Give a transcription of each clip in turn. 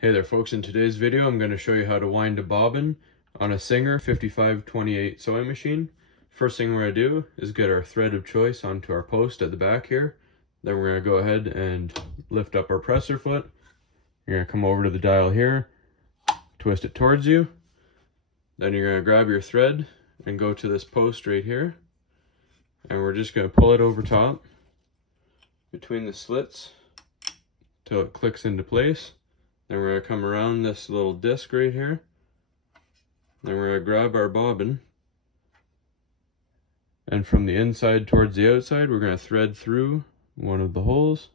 Hey there folks, in today's video I'm going to show you how to wind a bobbin on a Singer 5528 sewing machine. First thing we're going to do is get our thread of choice onto our post at the back here. Then we're going to go ahead and lift up our presser foot. You're going to come over to the dial here, twist it towards you. Then you're going to grab your thread and go to this post right here. And we're just going to pull it over top between the slits till it clicks into place. Then we're going to come around this little disc right here. Then we're going to grab our bobbin. And from the inside towards the outside, we're going to thread through one of the holes.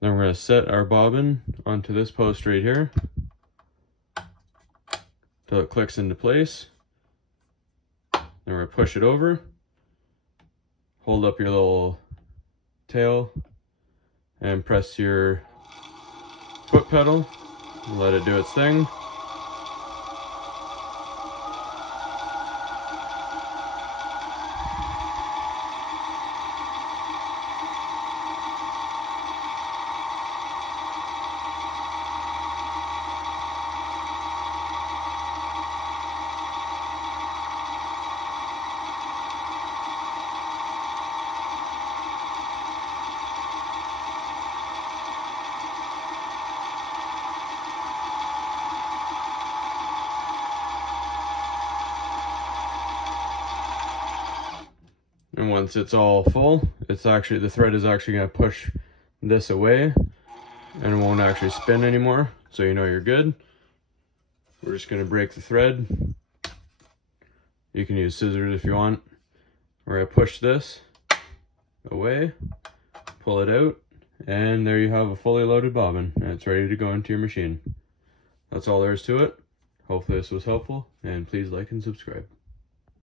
Then we're going to set our bobbin onto this post right here till it clicks into place. Then we're going to push it over. Hold up your little tail and press your foot pedal and let it do its thing. And once it's all full, the thread is actually going to push this away and it won't actually spin anymore, so you know you're good. We're just going to break the thread. You can use scissors if you want. We're going to push this away, pull it out, and there you have a fully loaded bobbin, and it's ready to go into your machine. That's all there is to it. Hopefully this was helpful, and please like and subscribe.